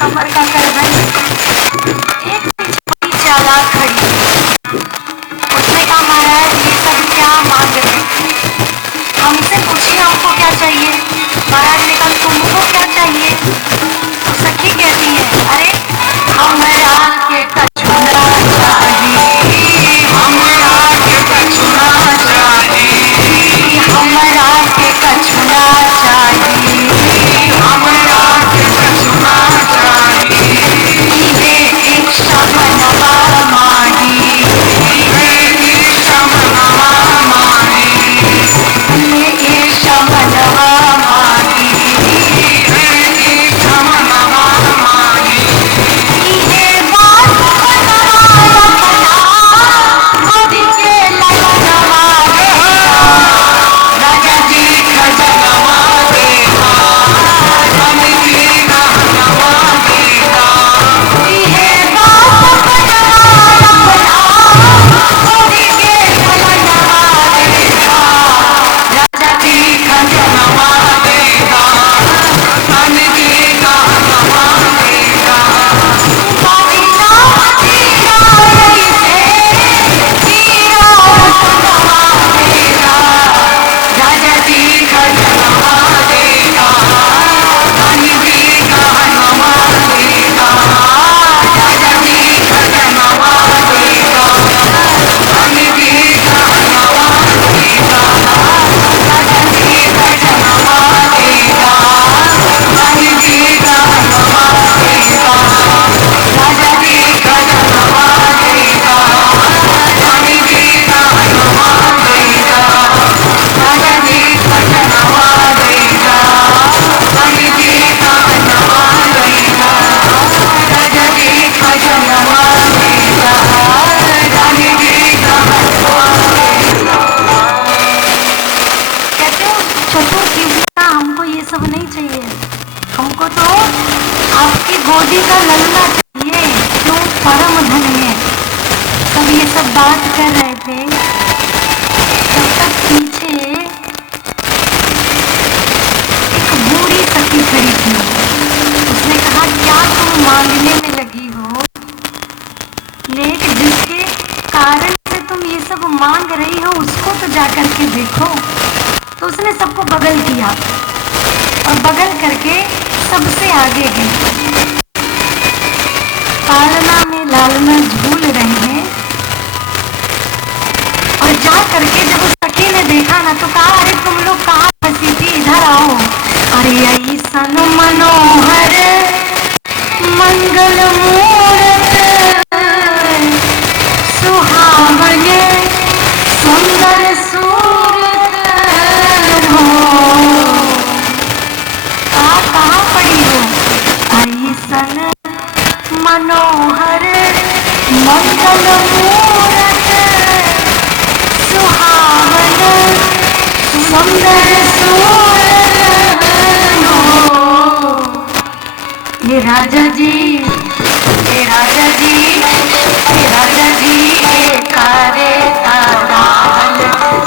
कमर का कर भाई। एक बड़ी चालाक खड़ी, उसने कहा महाराज ये सब क्या मांग रहे हैं? हमसे पूछिए हमको क्या चाहिए। महाराज ने कहा तुमको क्या चाहिए? तो सखी कहती है अरे हमरा के कछुना चाहिए, हमरा के कछुना चाहिए, हमरा के कछुना चाहिए, हमरा के कछुना चाहिए। ये एक शमनवा माही, ये एक शमनवा माही, ये एक शमनवा माही, ये एक शमनवा माही। ये बात बनवा रखना खुद के लगनवा देगा, राजा जी खजनवा देगा, धन की गहनवा देगा। ये बात बनवा रखना खुद के लगनवा देगा, राजा जी खजनवा देगा, धन की गहनवा देगा। राजा जी खजनवा देगा, धन की गहनवा देगा, राजा जी खजनवा देगा, धन की गहनवा देगा, राजा जी खजनवा देगा, धन की गहनवा देगा, राजा जी खजनवा देगा, धन की गहनवा देगा, राजा जी खजनवा देगा, धन की गहनवा देगा, राजा जी खजनवा देगा, धन की गहनवा देगा। कहते हो चतुर युवका हमको ये सब नहीं चाहिए, हमको तो आपकी गोदी का लल्ला चाहिए जो परम धन है। सब ये सब बात कर रहे थे, तब तक पीछे एक बूढ़ी सखी खड़ी थी। उसने कहा क्या तुम मांगने में लगी हो? लेकिन जिसके कारण से तुम ये सब मांग रही हो उसको तो जाकर के देखो। तो उसने सबको बगल किया और बगल करके सबसे आगे गई। पालना में लालना झूल रहे हैं और जा करके जब उस सखी ने देखा ना तो कहा अरे तुम लोग कहाँ फंसी थी, इधर आओ। अरे ऐसन मनोहर मंगल मूरत सुहावन सुंदर सूरत हो। कहाँ पड़ी हो? ऐसन मनोहर मंगल मूरत सुहावन सुंदर सूरत हो। ये राजा जी, ये राजा जी, ये राजा जी के कारे ताराल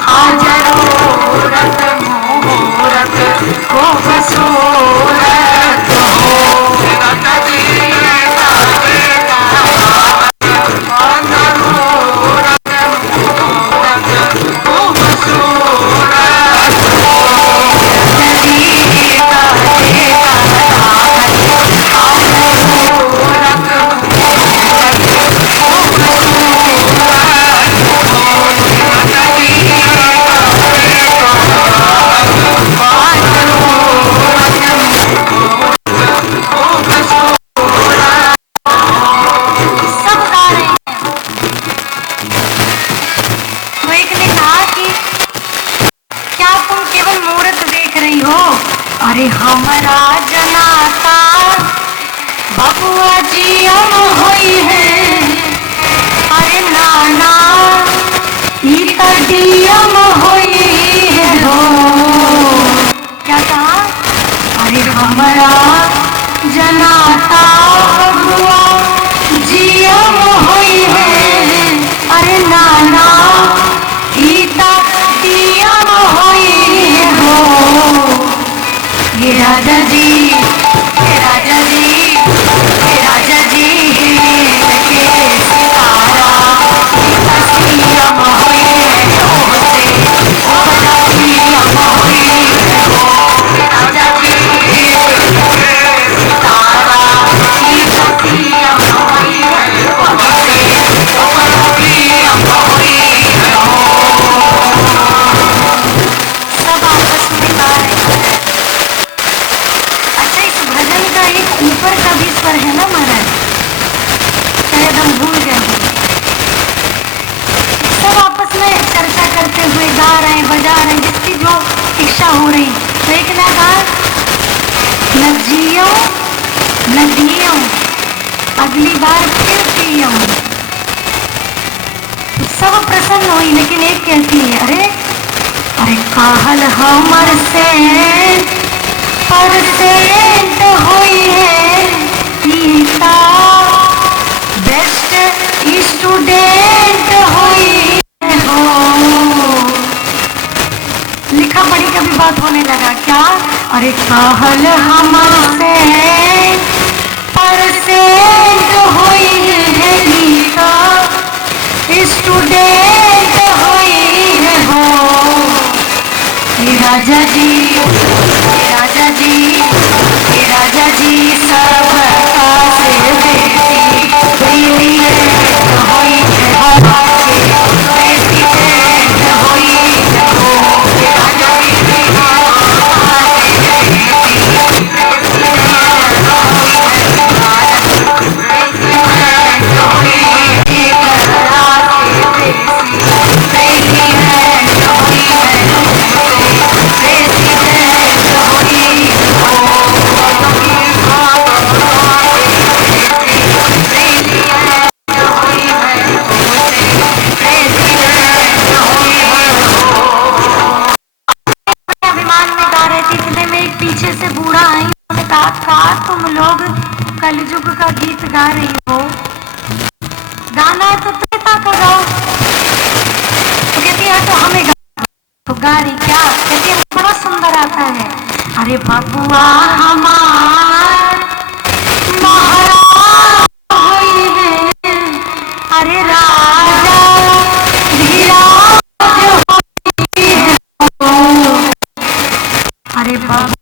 हाजरो रत मुहूर्त खूबसूरत हो। राजा जी के कारे ताराल हाजरो रत मुहूर्त खूबसूरत हो। राजा जी के कारे ताराल हाजरो रत अरे हमारा जनाता बबुआ जी हम होई है। अरे नाना ई तडियम होई है हो। क्या कहा? अरे हमारा जनाता बबुआ जी हम होई है। अरे नाना ई तडियम होई है हो। ये राजा जी, ये राजा जी न जियो न दियो, अगली बार फिर पियो। सब प्रसन्न हुई, लेकिन एक कहती है, अरे अरे काहल हमर से परसेंट हुई है, गीता बेस्ट स्टूडेंट हुई हो। लिखा पढ़ी का भी बात होने लगा क्या? अरे काहल हमर से परसेंट हुई है, गीता स्टूडेंट हुई है हो। राजा जी, राजा जी, राजा जी सब से बेटी हुई है, हुई है प्रेसिडेंट हुई है हो। राजा जी तुम लोग कलयुग का गीत गा रही हो, गाना है तो त्रेता का गाओ। तो कहती है तो हमें तो गा रही क्या? कहती है बड़ा सुंदर आता है। अरे बबुआ हमार महाराज हुई है, अरे राजा धीराज हुई है, अरे बबुआ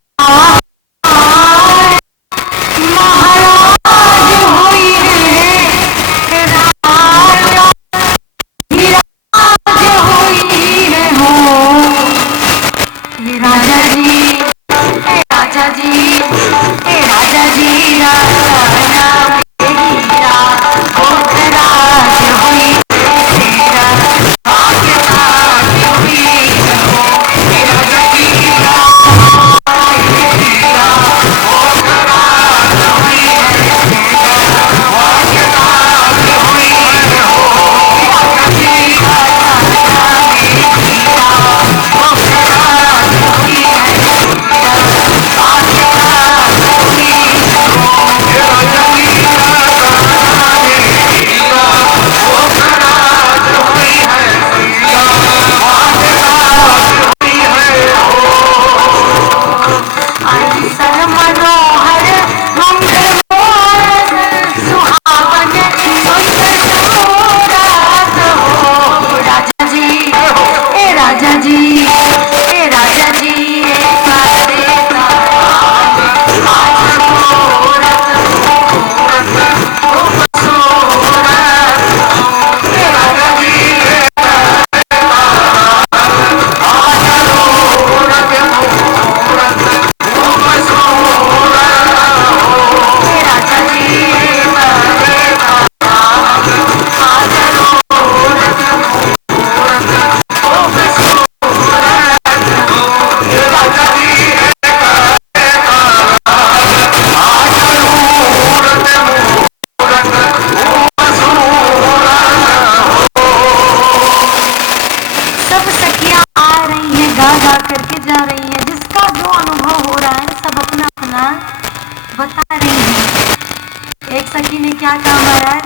बता रही है। एक सखी ने क्या कहा महाराज,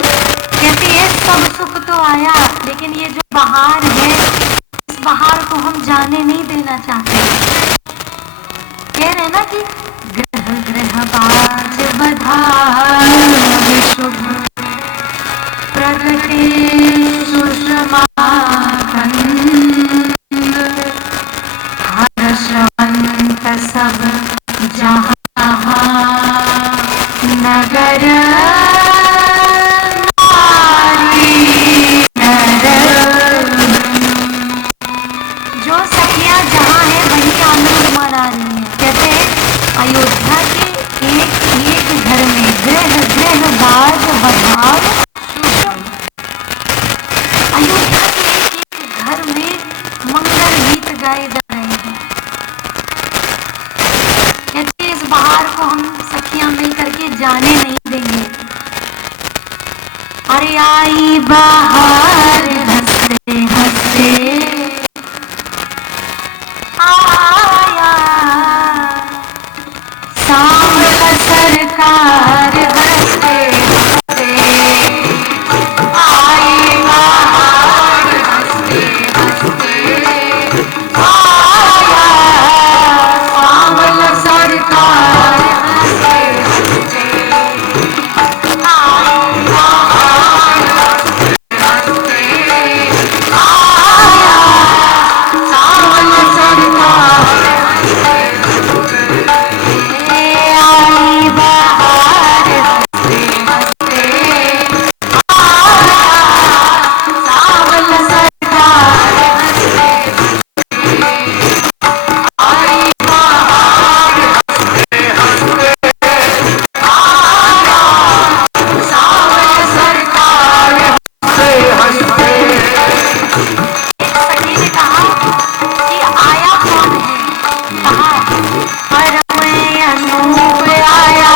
कहती है सब सुख तो आया, लेकिन ये जो बहार है इस बहार को हम जाने नहीं देना चाहते। कह रहे ना कि ग्रह ग्रह बाज बधाई शुभ प्रगटे सुषमा हर्षवंत सब जहाँ नगर नारी नर। जो सखियां जहाँ है वही आनंद मना रही है। कहते अयोध्या के एक घर में ग्रह ग्रह बाज बधार, अयोध्या के एक घर में मंगल गीत गाए जा रहे हैं। जाने नहीं देंगे। अरे आई बाहर हंसते हंसते आया सांवला सरकार हंसते हंसते आई बाहर हंसते हंसते आया सांवला सरकार हंसते हंसते आई बाहर हंसते हंसते आया सांवला सरकार आई बाहर हंसते हंसते आया सांवला सरकार हंसते आई बाहर हंसते हंसते आया सांवला सरकार हंसते हंसते। सखी ने कहा कि आया कौन है? कहा परम अनूप आया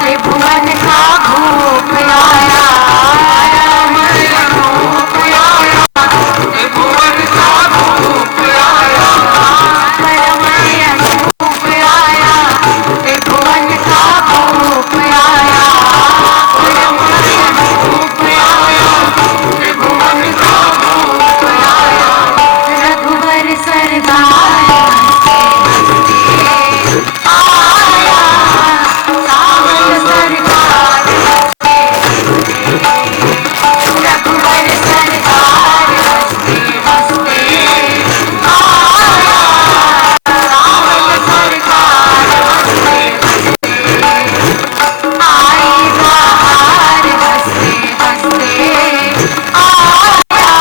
त्रिभुवन का भूप आया परम अनूप आया त्रिभुवन का भूप आया परम अनूप आया त्रिभुवन का भूप आया परम अनूप आया त्रिभुवन का भूप आया रघुवर सरदार हंसते हंसते आया सांवला सरकार हंसते रघुवर सरदार हंसते हंसते आया सांवला सरकार हंसते हंसते आई बाहर हंसते हंसते आया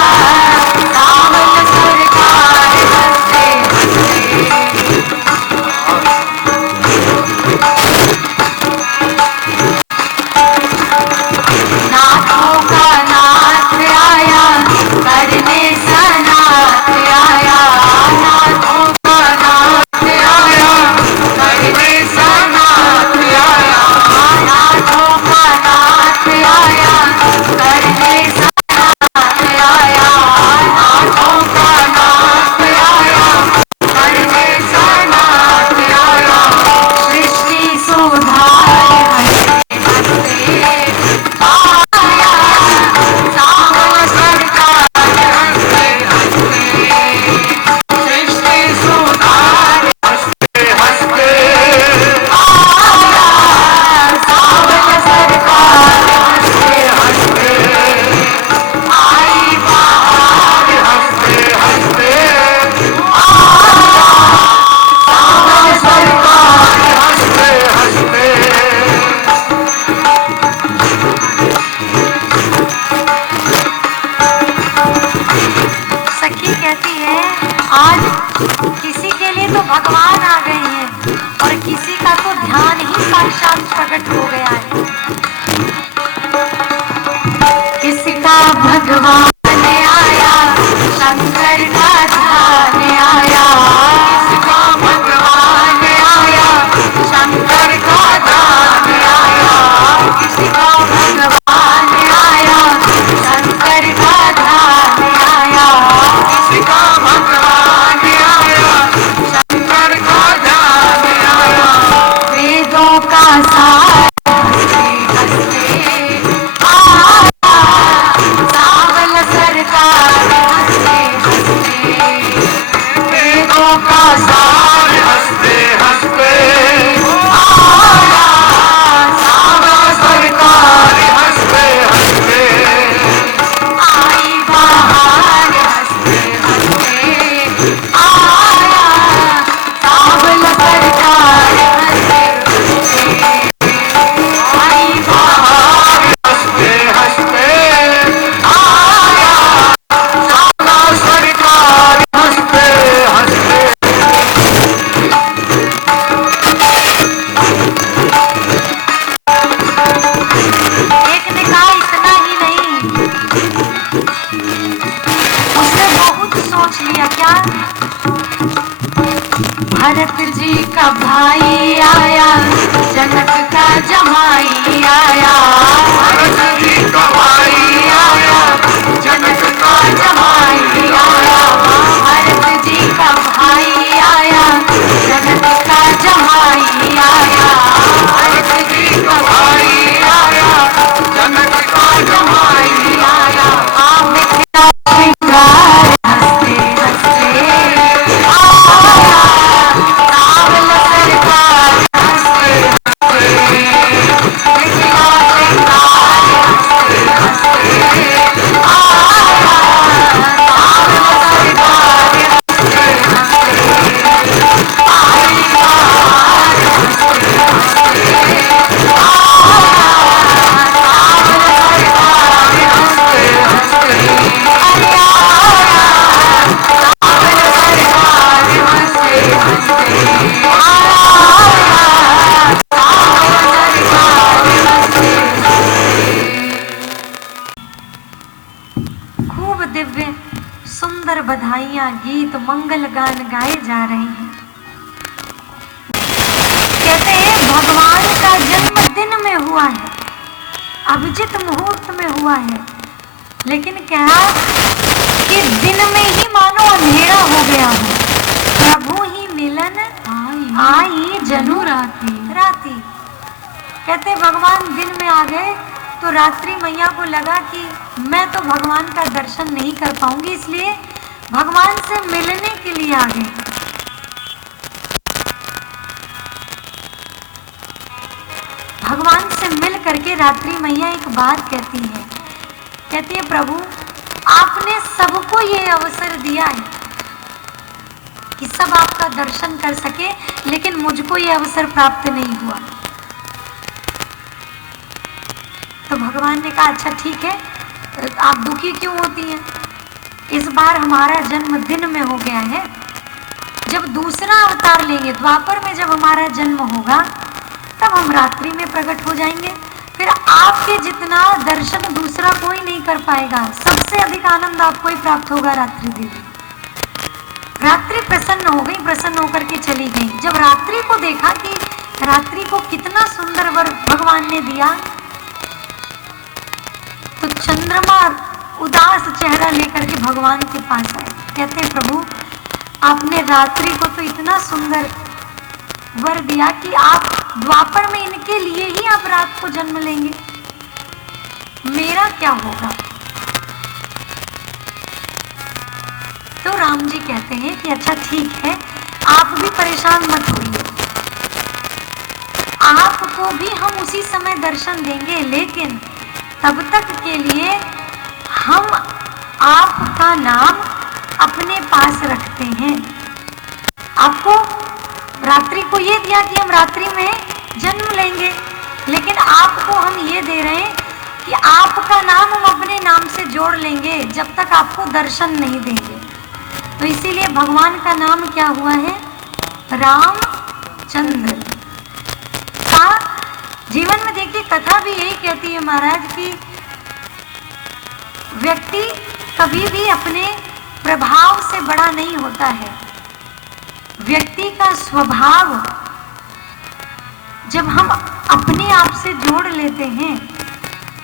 सांवला सरकार हंसते नाथों का नाथ आया करने सनाथ आया नाथों का नाथ आया करने सनाथ आया नाथों का नाथ आया करने सनाथ आया नाथों का नाथ आया करने सनाथ आया सृष्टि सुधार हंसते हंसते आया सांवला सरकार हंसते हंसते सृष्टि सुधार हंसते हंसते आया सांवला सरकार हंसते हंसते आई बाहर हंसते हंसते आया सांवला सरकार हंसते हंसते। सखी कहती है आज किसी के लिए तो भगवान आ गए हैं और किसी का तो ध्यान ही साक्षात प्रकट हो गया है। किसका भगवान आया शंकर का ध्यान आया किसका भगवान आया शंकर का ध्यान आया किसका भगवान आया शंकर का ध्यान आया किसका भगवान आया शंकर का ध्यान आया वेदों का सार हंसते हंसते आया सांवला गीत मंगल गान गाए जा रहे हैं। कहते हैं भगवान का जन्म दिन में हुआ है, अभिजित मुहूर्त में हुआ है, लेकिन क्या कि दिन में ही मानो अंधेरा हो गया हो। प्रभु ही मिलन आई जनु राती। कहते भगवान दिन में आ गए तो रात्रि मैया को लगा कि मैं तो भगवान का दर्शन नहीं कर पाऊंगी, इसलिए भगवान से मिलने के लिए आ गए। भगवान से मिल करके रात्रि मैया एक बात कहती है प्रभु आपने सबको ये अवसर दिया है कि सब आपका दर्शन कर सके, लेकिन मुझको ये अवसर प्राप्त नहीं हुआ। तो भगवान ने कहा अच्छा ठीक है, आप दुखी क्यों होती हैं? इस बार हमारा जन्म दिन में हो गया है, जब दूसरा अवतार लेंगे, द्वापर में जब हमारा जन्म होगा तब हम रात्रि में प्रकट हो जाएंगे, फिर आपके जितना दर्शन दूसरा कोई नहीं कर पाएगा, सबसे अधिक आनंद आपको ही प्राप्त होगा रात्रि देवी। रात्रि प्रसन्न हो गई, प्रसन्न होकर के चली गई। जब रात्रि को देखा कि रात्रि को कितना सुंदर वर भगवान ने दिया, तो चंद्रमा उदास चेहरा लेकर के भगवान के पास आए। कहते प्रभु आपने रात्रि को तो इतना सुंदर वर दिया कि आप द्वापर में इनके लिए ही आप रात को जन्म लेंगे, मेरा क्या होगा? तो राम जी कहते हैं कि अच्छा ठीक है, आप भी परेशान मत होइए, आपको भी हम उसी समय दर्शन देंगे, लेकिन तब तक के लिए हम आपका नाम अपने पास रखते हैं। आपको रात्रि को ये दिया कि हम रात्रि में जन्म लेंगे, लेकिन आपको हम ये दे रहे हैं कि आपका नाम हम अपने नाम से जोड़ लेंगे जब तक आपको दर्शन नहीं देंगे। तो इसीलिए भगवान का नाम क्या हुआ है? रामचंद्र। का जीवन में देखिए कथा भी यही कहती है महाराज कि व्यक्ति कभी भी अपने प्रभाव से बड़ा नहीं होता है। व्यक्ति का स्वभाव जब हम अपने आप से जोड़ लेते हैं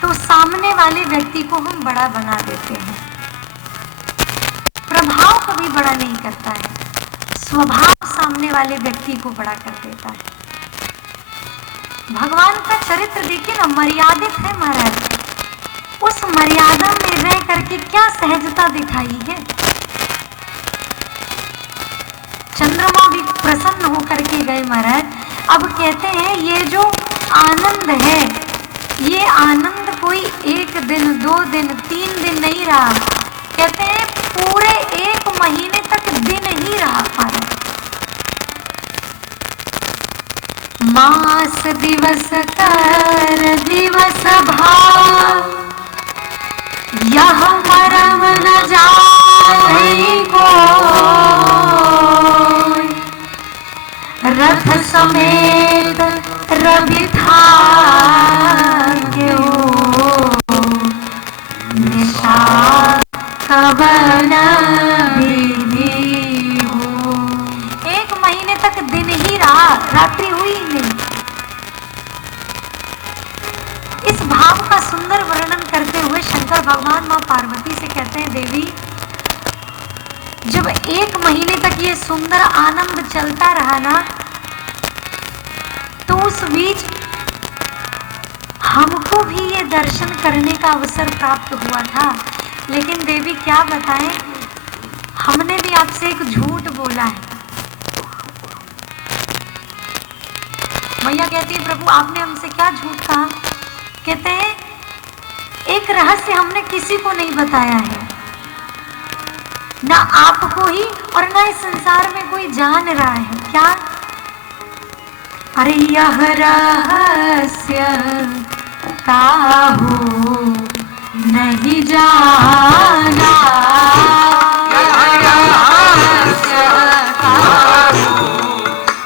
तो सामने वाले व्यक्ति को हम बड़ा बना देते हैं। प्रभाव कभी बड़ा नहीं करता है, स्वभाव सामने वाले व्यक्ति को बड़ा कर देता है। भगवान का चरित्र देखिए ना, मर्यादित है महाराज। उस मर्यादा में रह करके क्या सहजता दिखाई है। चंद्रमा भी प्रसन्न होकर के गए महाराज। अब कहते हैं ये जो आनंद है, ये आनंद कोई 1 दिन 2 दिन 3 दिन नहीं रहा, कहते हैं पूरे 1 महीने तक दिन ही रहा महाराज। मास दिवस कर दिवस भाव, यह मरम न जाने को, रथ समेत रवि था निशा कवन विधि हो। 1 महीने तक दिन ही रहा, रात्रि हुई नहीं। इस भाव का सुंदर वर्णन करते हुए शंकर भगवान मां पार्वती से कहते हैं देवी, जब 1 महीने तक ये सुंदर आनंद चलता रहा ना, तो उस बीच हमको भी ये दर्शन करने का अवसर प्राप्त हुआ था। लेकिन देवी क्या बताएं, हमने भी आपसे एक झूठ बोला है। मैया कहती है प्रभु आपने हमसे क्या झूठ कहा? कहते हैं एक रहस्य हमने किसी को नहीं बताया है, ना आपको ही और ना इस संसार में कोई जान रहा है। क्या? अरे यह रहस्य काहू नहीं जाना,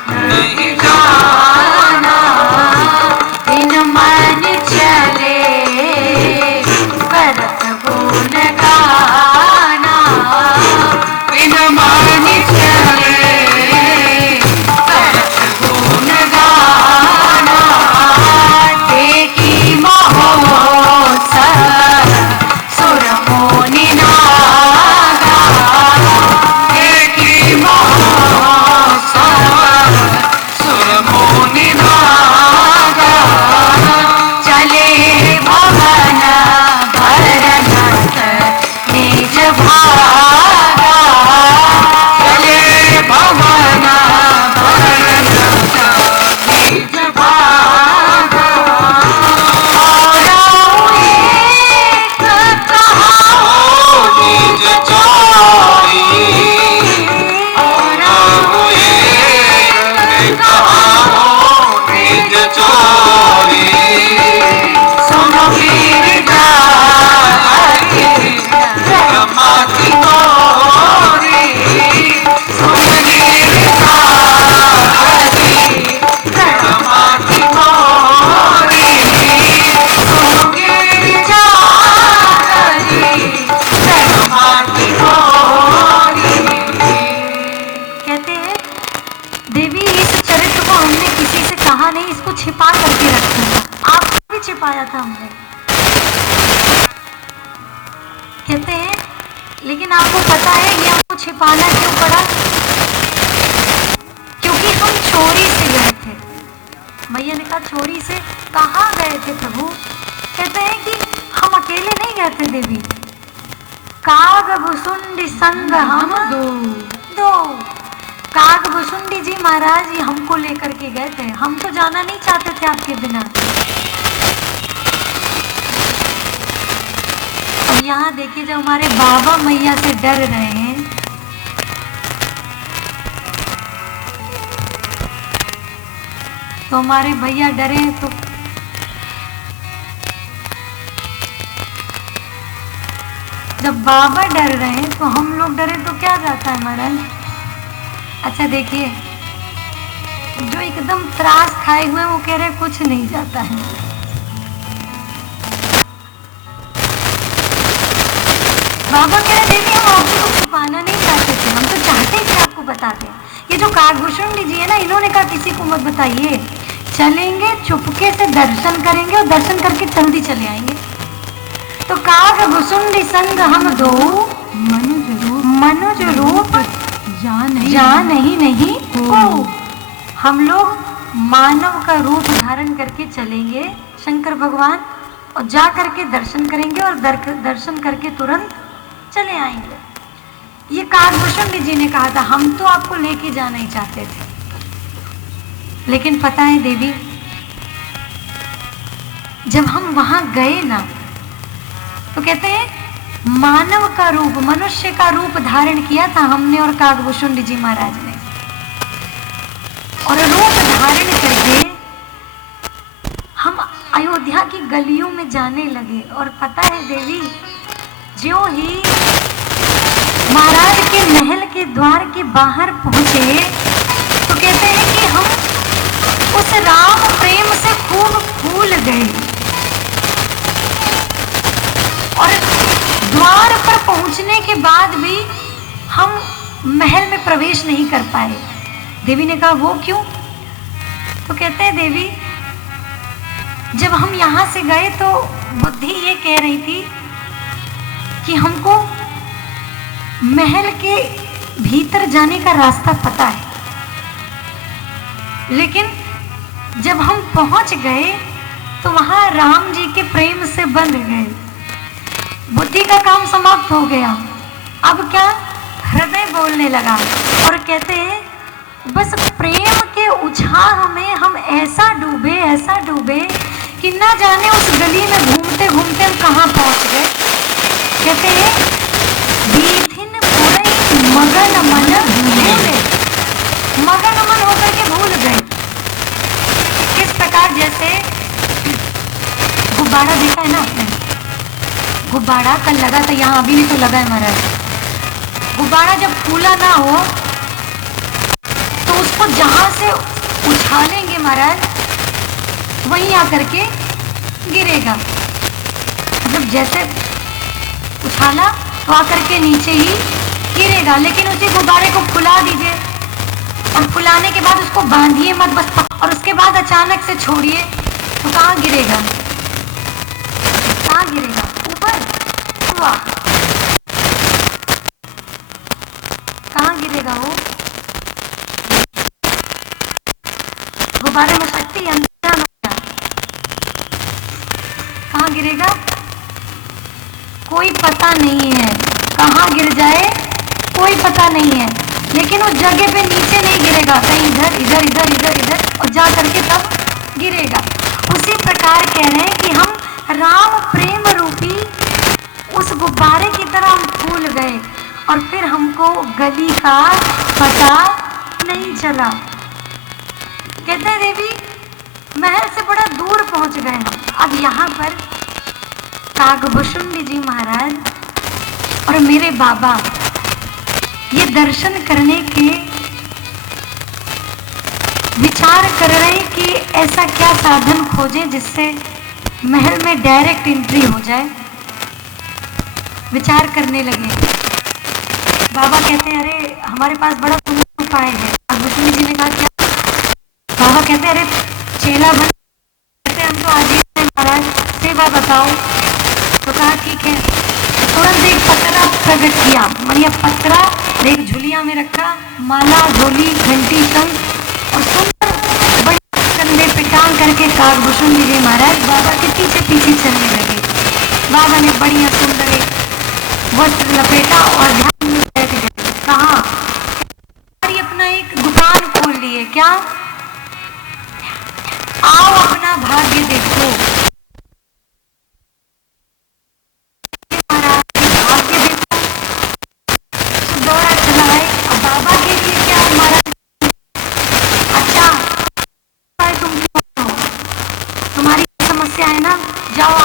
नहीं जाना, इन मन चले भरत गुण गाना, इन उसको छिपा करके रखा था, आपको भी छिपाया था हमने। कहते हैं लेकिन आपको पता है ये हमको छिपाना क्यों पड़ा? क्योंकि हम चोरी से गए थे। मैया ने कहा चोरी से कहाँ गए थे प्रभु? कहते हैं कि हम अकेले नहीं गए थे देवी, कागभुसुंडी संग हम दो। कागभुसुंडी जी महाराज ये हमको लेकर के गए थे, हम तो जाना नहीं चाहते थे आपके बिना। अब यहाँ देखिए जब हमारे बाबा मैया से डर रहे हैं, तो हमारे भैया डरे तो जब बाबा डर रहे हैं तो हम लोग डरे तो क्या जाता है महाराज? अच्छा देखिए, जो एकदम त्रास खाए हुए वो कह रहे कुछ नहीं जाता है। बाबा कह रहे देवी हम आपको छुपाना नहीं चाहते थे, हम तो चाहते थे आपको बताते। ये जो कागभूषुंडी जी है ना, इन्होंने कहा किसी को मत बताइए, चलेंगे चुपके से दर्शन करेंगे और दर्शन करके जल्दी चले आएंगे। तो कागभूषुंडी संग हम दो, मनुज रूप जा नहीं को। हम लोग मानव का रूप धारण करके चलेंगे शंकर भगवान, और जा करके दर्शन करेंगे और दर्शन करके तुरंत चले आएंगे। ये कागभूषुंडी जी ने कहा था, हम तो आपको लेके जाना ही चाहते थे। लेकिन पता है देवी, जब हम वहां गए ना, तो कहते हैं मानव का रूप, मनुष्य का रूप धारण किया था हमने और कागभूषुंडी जी महाराज ने, और रूप धारण करके हम अयोध्या की गलियों में जाने लगे। और पता है देवी, ज्यों ही महाराज के महल के द्वार के बाहर पहुंचे, तो कहते हैं कि हम उस राम प्रेम से खूब फूल गए, और द्वार पर पहुंचने के बाद भी हम महल में प्रवेश नहीं कर पाए। देवी ने कहा वो क्यों? तो कहते हैं देवी, जब हम यहां से गए तो बुद्धि ये कह रही थी कि हमको महल के भीतर जाने का रास्ता पता है, लेकिन जब हम पहुंच गए तो वहां राम जी के प्रेम से बंध गए, बुद्धि का काम समाप्त हो गया। अब क्या? हृदय बोलने लगा, और कहते हैं बस प्रेम के उछाह में हम ऐसा डूबे कि ना जाने उस गली में घूमते घूमते हम कहाँ पहुंच गए। कहते हैं बीथिन पुरई मगन मन भूले, मगन मन होकर के भूल गए। किस प्रकार? जैसे गुब्बारा देखा है ना आपने, गुब्बारा कल लगा था यहाँ, अभी भी तो लगा है महाराज। गुब्बारा जब फूला ना हो तो उसको जहां से उछालेंगे महाराज, वहीं आकर के गिरेगा। मतलब जैसे उछाला तो आकर के नीचे ही गिरेगा, लेकिन उसी गुब्बारे को फुला दीजिए, और फुलाने के बाद उसको बांधिए मत बस, और उसके बाद अचानक से छोड़िए तो कहाँ गिरेगा? कहाँ गिरेगा? ऊपर। वाह, कहाँ गिरेगा वो? गुब्बारे में शक्ति है, कहाँ गिरेगा? कोई पता नहीं है कहाँ गिर जाए, कोई पता नहीं है, लेकिन उस जगह पे नीचे नहीं गिरेगा, कहीं इधर इधर इधर इधर इधर, और जा करके तब गिरेगा। उसी प्रकार कह रहे हैं कि हम राम प्रेम रूपी उस गुब्बारे की तरह हम फूल गए, और फिर हमको गली का पता नहीं चला। कहते हैं देवी, महल से बड़ा दूर पहुंच गए हम। अब यहाँ पर कागभूषुंडी जी महाराज और मेरे बाबा ये दर्शन करने के विचार कर रहे हैं कि ऐसा क्या साधन खोजें जिससे महल में डायरेक्ट एंट्री हो जाए। विचार करने लगे। बाबा कहते हैं अरे हमारे पास बड़ा सुंदर उपाय है। कागभूषुंडी जी ने कहा क्या? बाबा कहते हैं अरे चेला बन कहते हम तो आज ही हैं महाराज, सेवा बताओ। तो कहा ठीक है। तुरंत एक पतरा प्रकट किया, मैंने पतरा एक झुलिया में रखा, माला झोली घंटी शंख और सुंदर बड़े कंधे पे टांग करके काकभूषण विजय महाराज बाबा के पीछे पीछे चलने लगे। बाबा ने बढ़िया सुंदर एक वस्त्र लपेटा और ध्यान में बैठ गए। कहा अपना एक दुकान खोल लिए, क्या आओ अपना भाग्य देखो। भाग्य देखो तो दौरा चला है। अब बाबा के लिए क्या है महाराज? अच्छा तुम क्यों हो? तुम्हारी समस्या है ना, जाओ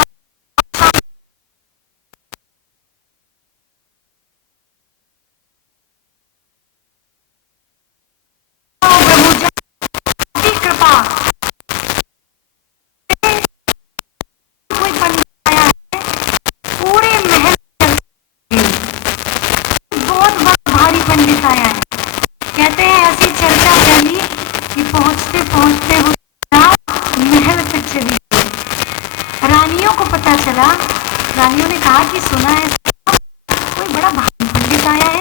रानियों ने कहा कि सुना है कोई बड़ा भारी पंडित आया है।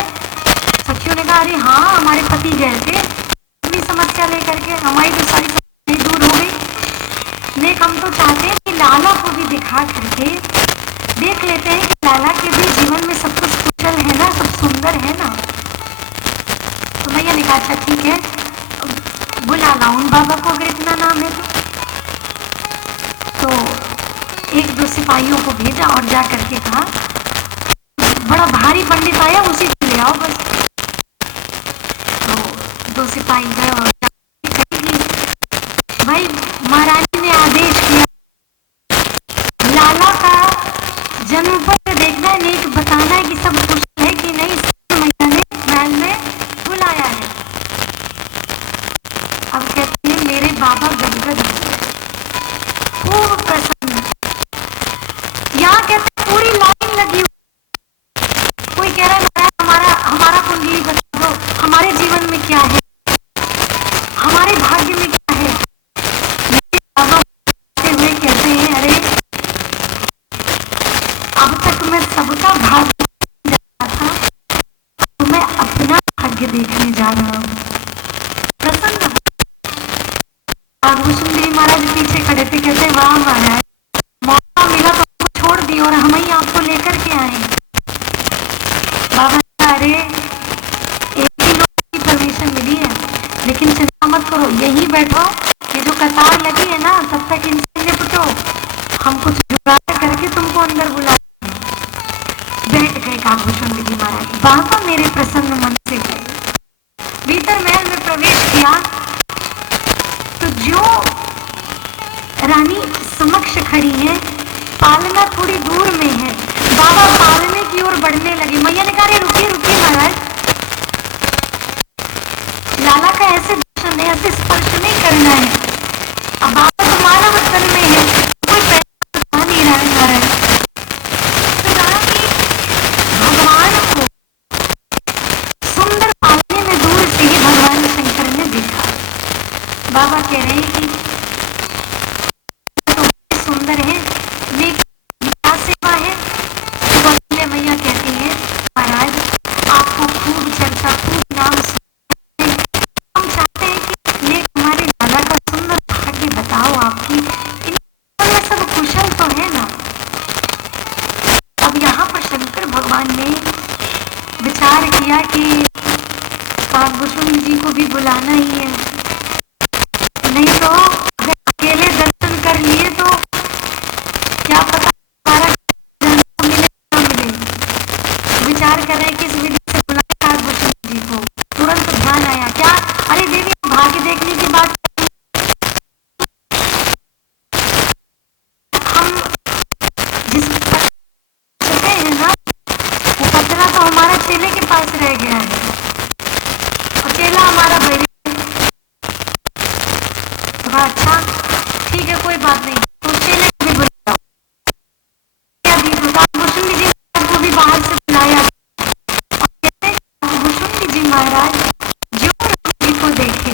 सखियों ने कहा अरे हाँ हमारे पति गए थे अपनी समस्या लेकर के, हमारी तो सारी समस्या दूर हो गई। लेकिन हम तो चाहते हैं कि लाला को भी दिखा करके देख लेते हैं कि लाला के भी जीवन में सब कुछ कुशल है ना, सब सुंदर है ना। तो मैया ने कहा अच्छा ठीक है, बुला लाऊं बाबा को अगर इतना नाम है तो एक दो सिपाहियों को भेजा और जा करके कहा बड़ा भारी पंडित आया उसी को ले आओ बस। तो दो सिपाही गए और भाई महारानी ने आदेश किया लाला का जन्म पत्र देखना है, नहीं बताना है कि सब कुछ है कि नहीं। मैया ने महल में बुलाया है। अब कहती है मेरे बाबा गदगद खूब प्रसन्न। यहाँ कहते पूरी लाइन लगी हुई, कोई कह रहा है हमारा हमारा कुंडली बता दो, हमारे जीवन में क्या है, हमारे भाग्य में क्या है। बाबा हुए कहते हैं अरे अब तक मैं सबका भाग्य देखा था, तो मैं अपना भाग्य देखने जा रहा हूँ। प्रसन्न काकभूषण देवी महाराज पीछे खड़े थे, कहते वाह महाराज मौका मिला तो छोड़ दी और हम ही आपको लेकर के आए। बाबा अरे एक ही लोग की परमिशन मिली है, लेकिन चिंता मत करो, यहीं बैठो, ये जो कतार लगी है ना तब तक इनसे निपटो, हम कुछ जुगाड़ करके तुमको अंदर बुला। बैठ गए काकभूषण विधि महाराज। बाबा मेरे प्रसन्न मन से गए, भीतर महल में प्रवेश किया तो जो रानी समक्ष खड़ी है पालना थोड़ी दूर में है, बाबा पालने की ओर बढ़ने लगे। मैया ने कहा रुकिए रुकिए महाराज, लाला का ऐसे दर्शन है, ऐसे स्पर्श नहीं करना है। अब बाबा तो मानव तन में है, कोई पैसा नहीं रहा है महाराज। तो कहा कि भगवान को सुंदर पालने में दूर से ही भगवान शंकर ने देखा। बाबा कह रहे हैं कि तो सुंदर है लेकिन क्या सेवा है। तो मैया कहती है महाराज आपको खूब चर्चा खूब नाम सुनते, हम चाहते हैं कि लेख हमारे लाला का सुंदर भाग्य बताओ आपकी, इनमें सब कुशल तो है ना। अब यहाँ पर शंकर भगवान ने विचार किया कि काकभूषण जी को भी बुलाना ही है, नहीं तो अगर अकेले दर्शन कर लिए तो क्या पता सारा मिले ना मिले। विचार कर रहे हैं किस विधि से बुलाए काकभूषण जी को। तुरंत ध्यान आया क्या, अरे देवी भाग्य देखने की बात हम जिस पत्र हैं ना वो पत्र तो हमारा चेले के पास रह गया है और चेला हमारा बैठ। अच्छा ठीक है कोई बात नहीं, तो चेले को भी बुलाओ। काकभूषण जी को भी बाहर से बुलाया और कहते हैं काकभूषण जी महाराज जो जी को देखे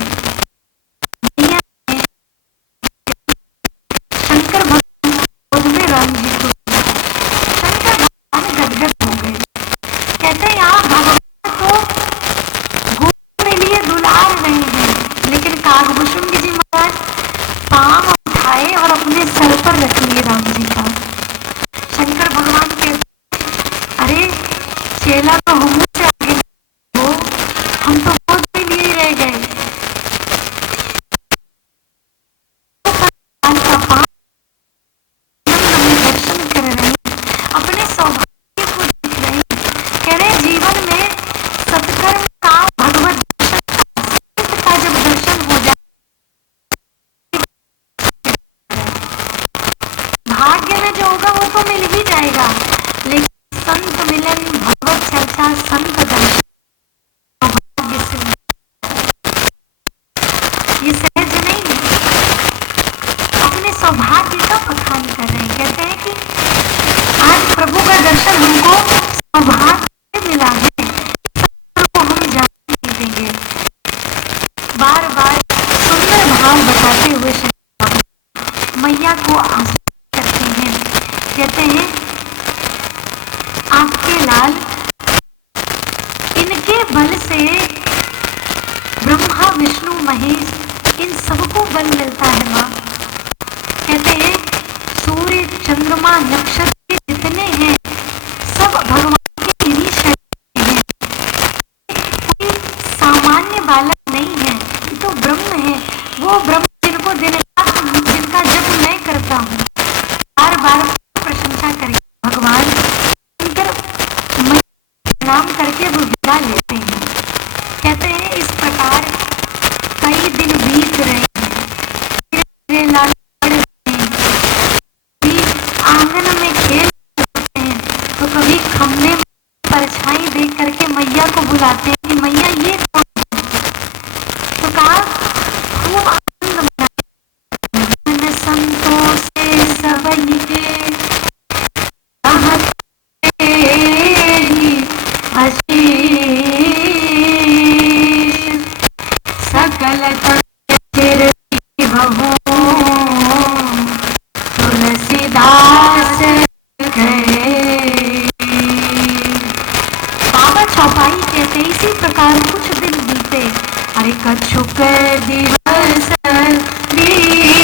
मिला, लेकिन संत मिलन भगवत चर्चा संत दर्शन सौभाग्य से ये सहज नहीं है। अपने सौभाग्य का बखान कर रहे हैं, कहते हैं कि आज प्रभु का दर्शन हमको सौभाग्य मिला है, को हम जाने नहीं देंगे। बार बार सुंदर भाव बताते हुए मैया को आशीर्वाद करते हैं, कहते हैं आपके लाल इनके बल से ब्रह्मा विष्णु महेश इन सबको बल मिलता है माँ। कहते हैं सूर्य चंद्रमा नक्षत्र जितने हैं सब भगवान के इन्हीं शरीर हैं। कोई सामान्य बालक नहीं है, ये तो ब्रह्म है, वो ब्रह्म जिनको दिन रात जिनका जप मैं करता हूँ, बार बार प्रशंसा करके भगवान नाम करके वो विदा लेते हैं। कहते हैं इस प्रकार कई दिन बीत रहे हैं, धीरे लाल बढ़ रहे हैं, कभी आंगन में खेल रहे हैं तो कभी खम्भे में परछाई देख करके मैया को बुलाते हैं कि मैया ये कौन है? तो कहा खूब आनंद मना संतों से सबई के सकल तुलसीदास बाबा चौपाई कहते इसी प्रकार कुछ दिन बीते, अरे कछुक दिवस बीते।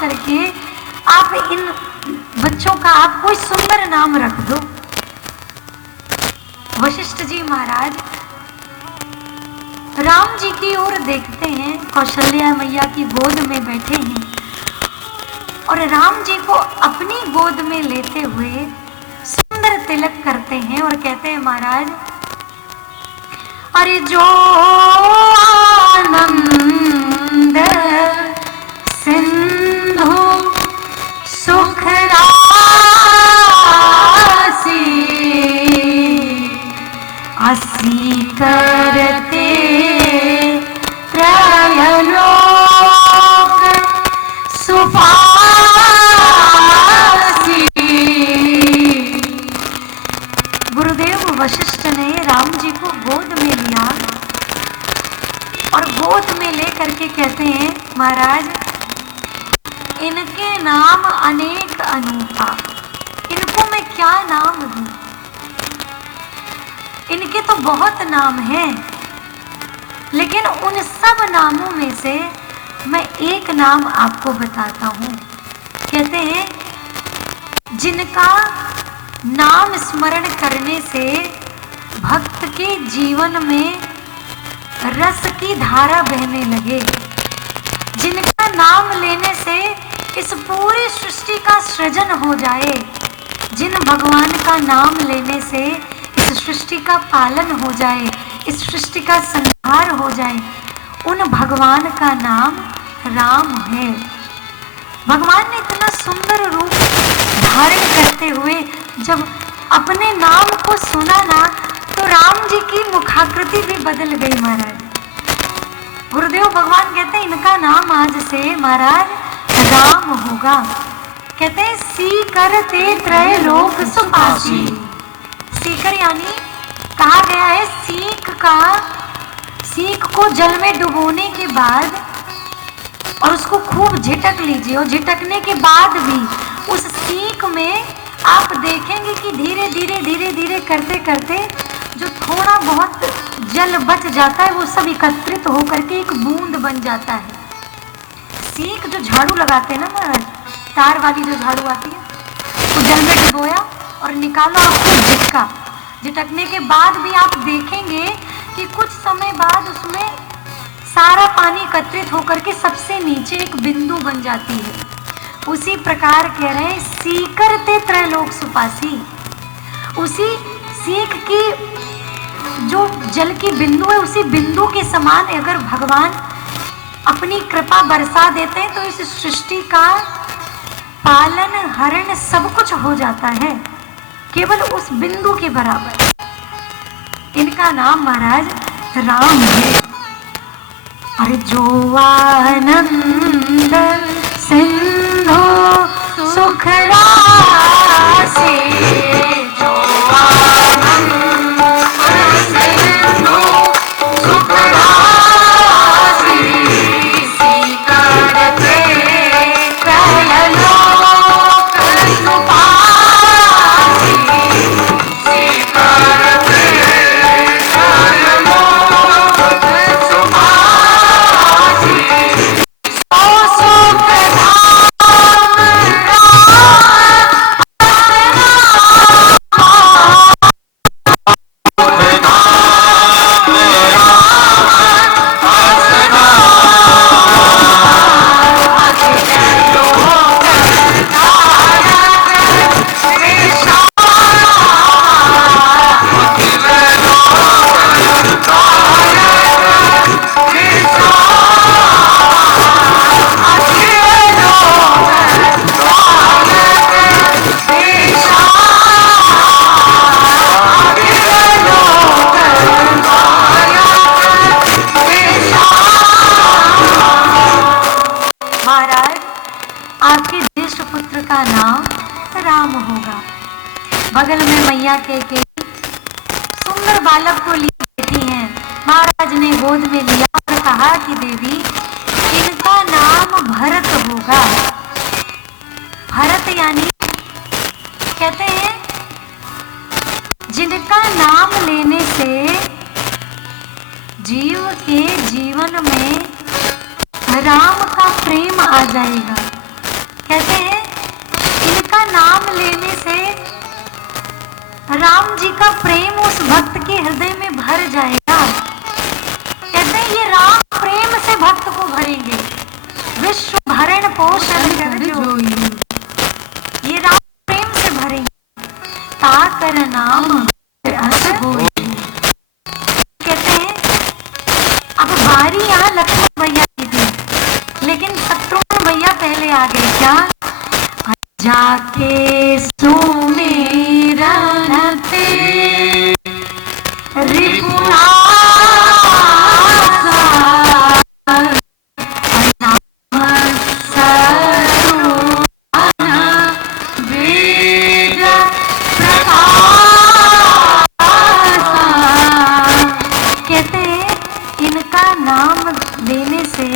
करके आप इन बच्चों का आप कोई सुंदर नाम रख दो। वशिष्ठ जी महाराज राम जी की ओर देखते हैं, कौशल्या मैया की गोद में बैठे हैं और राम जी को अपनी गोद में लेते हुए सुंदर तिलक करते हैं और कहते हैं महाराज अरे जो आनंद सिंधु सुख राशि असी करते त्रयलोक सुपासी। गुरुदेव वशिष्ठ ने राम जी को गोद में लिया और गोद में लेकर के कहते हैं महाराज इनके नाम अनेक अनूठा, इनको मैं क्या नाम दूं? इनके तो बहुत नाम हैं, लेकिन उन सब नामों में से मैं एक नाम आपको बताता हूं। कहते हैं जिनका नाम स्मरण करने से भक्त के जीवन में रस की धारा बहने लगे, जिनका नाम लेने से इस पूरी सृष्टि का सृजन हो जाए, जिन भगवान का नाम लेने से इस सृष्टि का पालन हो जाए, इस सृष्टि का संहार हो जाए, उन भगवान का नाम राम है। भगवान ने इतना सुंदर रूप धारण करते हुए जब अपने नाम को सुना ना तो राम जी की मुखाकृति भी बदल गई महाराज। गुरुदेव भगवान कहते हैं इनका नाम आज से महाराज राम होगा। कहते हैं सीकर ते त्रय लोक सुपासी। सीकर यानी कहा गया है सीख को जल में डुबोने के बाद और उसको खूब झिटक लीजिए, और झिटकने के बाद भी उस सीख में आप देखेंगे कि धीरे धीरे धीरे धीरे करते करते जो थोड़ा बहुत जल बच जाता है वो सब एकत्रित होकर के एक बूंद बन जाता है। सीख जो झाड़ू लगाते हैं ना महाराज, तार वाली जो झाड़ू आती है, तो जल में डुबोया और निकाला और खूब झटका। झटकने के बाद भी आप देखेंगे कि कुछ समय बाद उसमें सारा पानी एकत्रित होकर के सबसे नीचे एक बिंदु बन जाती है। उसी प्रकार कह रहे हैं सीकर ते त्रैलोक सुपासी। उसी सीख की जो जल की बिंदु है, उसी बिंदु के समान अगर भगवान अपनी कृपा बरसा देते हैं तो इस सृष्टि का पालन हरण सब कुछ हो जाता है, केवल उस बिंदु के बराबर। इनका नाम महाराज राम है। अरे जो आनंद सिंधु सुख राशि, जो आनंद सिंधु सुख राशि, सीकर ते त्रैलोक सुपासी, सीकर ते त्रैलोक सुपासी, सो सुख धाम आपके ज्येष्ठ पुत्र का नाम राम होगा। बगल में मैया के सुंदर बालक को लिए बैठी हैं। महाराज ने गोद में लिया और कहा कि देवी इनका नाम भरत होगा। भरत यानी कहते हैं जिनका नाम लेने से जीव के जीवन में राम का प्रेम आ जाएगा। कहते हैं इनका नाम लेने से राम जी का प्रेम उस भक्त के हृदय में भर जाएगा। कहते हैं ये राम प्रेम से भक्त को भरेंगे। विश्व भरण पोषण कर जोई, ये राम प्रेम से भरेंगे। ताकर नाम अस होई। कहते हैं अब बारी यहाँ लक्ष्मण भैया की थी, लेकिन शत्रुघ्न भैया पहले आ गए। क्या? जाके सुमिरन ते रिपुनासा, नाम शत्रुघ्न वेद प्रकाशा। कहते हैं इनका नाम लेने से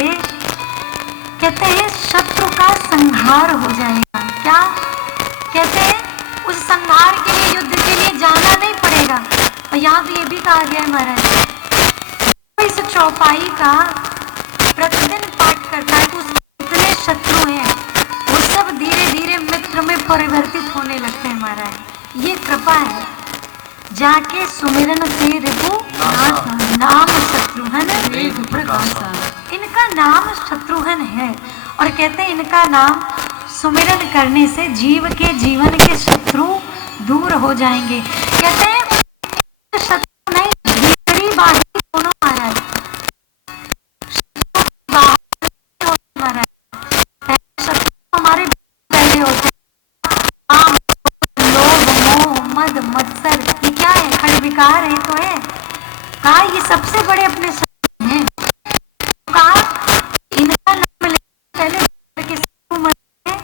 कहते हैं शत्रु का संहार हो जाएगा। क्या कहते हैं? उस संहार के लिए, युद्ध के लिए जाना नहीं पड़ेगा। और यहाँ तो ये भी कहा गया है महाराज, इस चौपाई का प्रतिदिन पाठ करता है तो उसके जितने शत्रु हैं वो सब धीरे धीरे मित्र में परिवर्तित होने लगते हैं महाराज। ये कृपा है। जाके सुमिरन से रिपु नाम शत्रुघ्न वेद प्रकाशा। इनका नाम शत्रुघ्न है और कहते हैं इनका नाम सुमिरन करने से जीव के जीवन के शत्रु दूर हो जाएंगे। कहते हैं शत्रु नहीं, भीतरी बाहरी दोनों महाराज। शत्रु हमारे पहले होते हैं काम, लोभ, मोह, मद, मत्सर। ये क्या है? खड़ विकार है तो है। कहा ये सबसे बड़े अपने शत्रु हैं। कहा इनका नाम लेने पहले के शत्रु मरते हैं,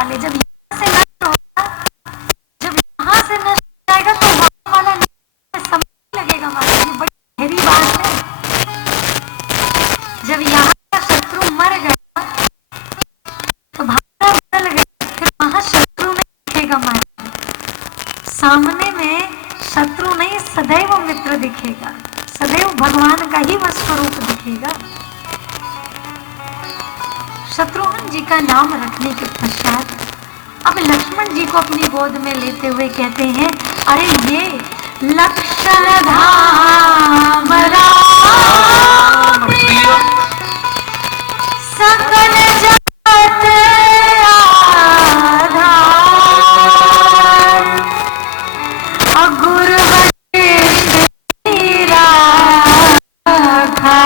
वाले। जब यहाँ से नष्ट होगा, जब यहाँ से नष्ट हो जाएगा तो वहां वाला समय लगेगा महाराज। ये बड़ी गहरी बात है। जब यहाँ का शत्रु मर गया तो भावना बदल गई, फिर वहां शत्रु नहीं दिखेगा महाराज। सामने में शत्रु नहीं, सदैव मित्र दिखेगा, सदैव भगवान का ही वह स्वरूप दिखेगा। शत्रुघ्न जी का नाम रखने के पश्चात अब लक्ष्मण जी को अपनी गोद में लेते हुए कहते हैं, अरे ये लक्षण धाम राम प्रिय, सकल जगत आधार, अगुर वशिष्ठ राखा,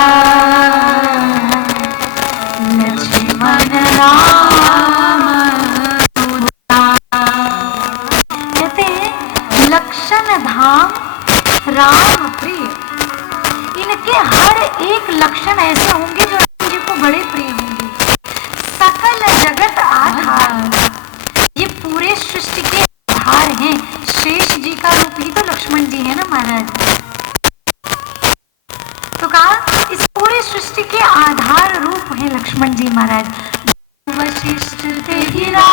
लक्ष्मण राम कहते हैं लक्षण धाम राम प्रिय। इनके हर एक लक्षण ऐसे होंगे जो राम जी को बड़े प्रिय होंगे। सकल जगत आधार, ये पूरे सृष्टि के आधार हैं। शेष जी का रूप ही तो लक्ष्मण जी है ना महाराज। तो कहा इस पूरे सृष्टि के आधार रूप है लक्ष्मण जी महाराज। वशिष्ठ तेरा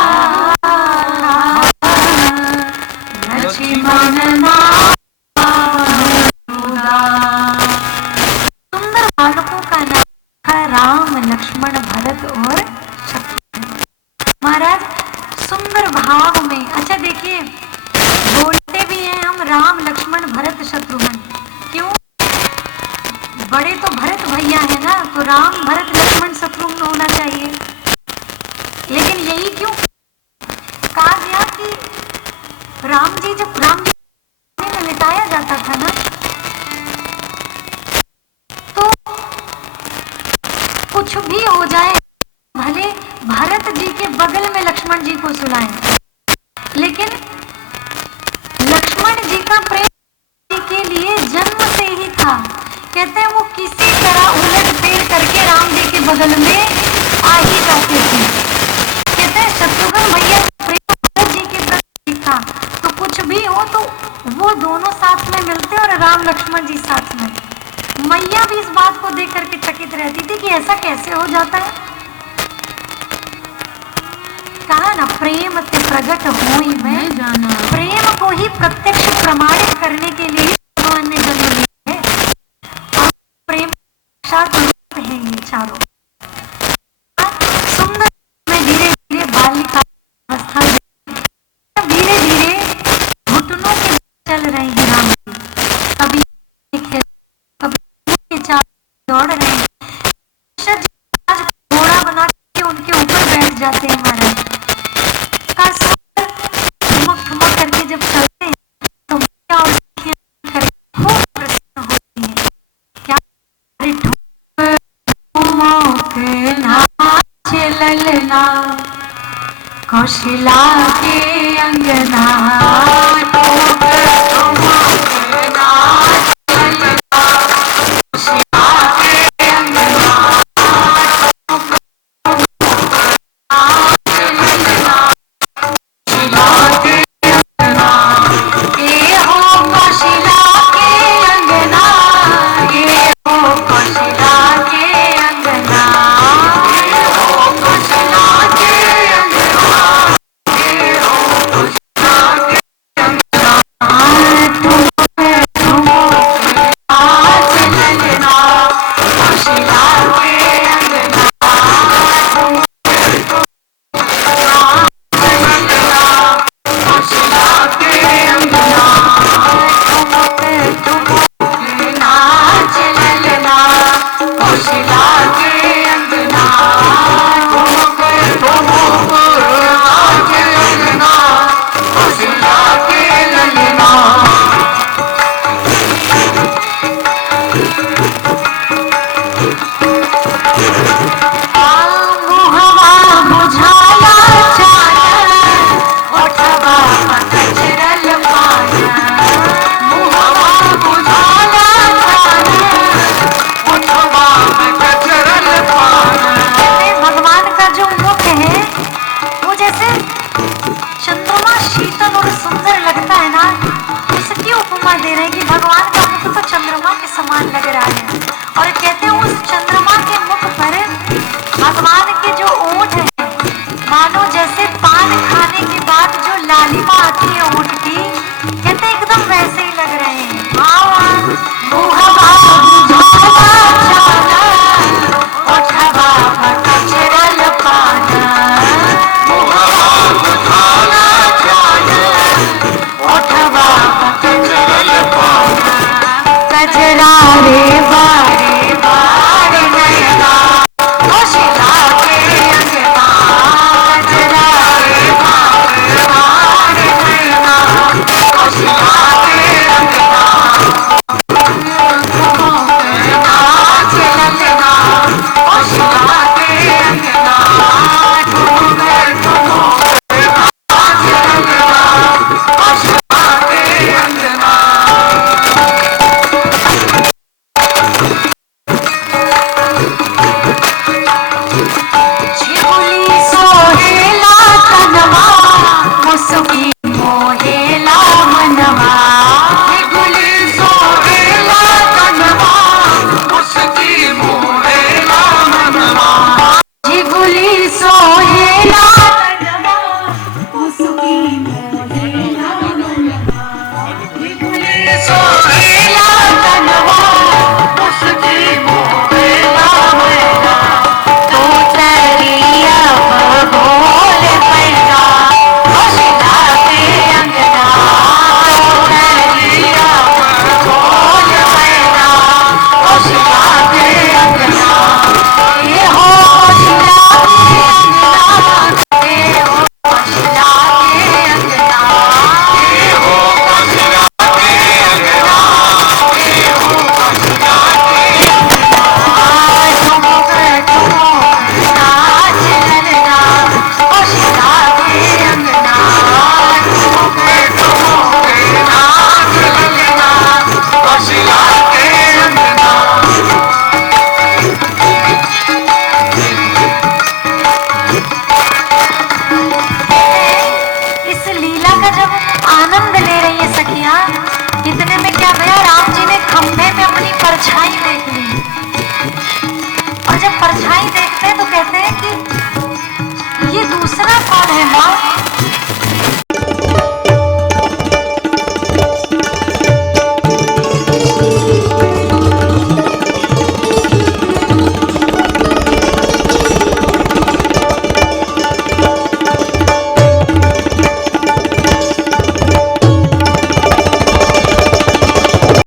लक्ष्मण सुंदर बालकों का नाम है राम, लक्ष्मण, भरत और शत्रुघ्न। महाराज सुंदर भाव में, अच्छा देखिए बोलते भी हैं हम राम, लक्ष्मण, भरत, शत्रुघ्न। क्यों? बड़े तो भरत भैया है ना, तो राम, भरत, लक्ष्मण, शत्रुघ्न होना चाहिए। लेकिन यही क्यों कहा गया कि राम जी जब में लिटाया जाता था ना, तो कुछ भी हो जाए, भले भरत जी के बगल में लक्ष्मण जी को सुलाएं, लेकिन लक्ष्मण जी का प्रेम जी के लिए जन्म से ही था। कहते हैं वो किसी तरह उलट फेर करके राम जी के बगल में आ ही जाते थे। कहते हैं शत्रुघ्न भैया प्रेम भरत जी के प्रति था, तो कुछ भी हो तो वो दोनों साथ में मिलते और राम लक्ष्मण जी साथ में। मैया भी इस बात को देख करके चकित रहती थी कि ऐसा कैसे हो जाता है। कहा ना प्रेम ते प्रगट होई में जाना, प्रेम को ही प्रत्यक्ष प्रमाणित करने के लिए भगवान ने जन्म लिया है। और प्रेम साक्षात रूप है ये चारों। सुंदर में धीरे धीरे बालिका अवस्था, धीरे धीरे घुटनों के चल रहे हैं राम जी, कभी कभी दौड़ रहे हैं। घोड़ा बना के उनके ऊपर बैठ जाते हैं महाराज। ठुमक ठुमक करके जब चलते हैं तो खूब प्रसन्न होती है। क्या ललना कौशिला के अंगना, माँ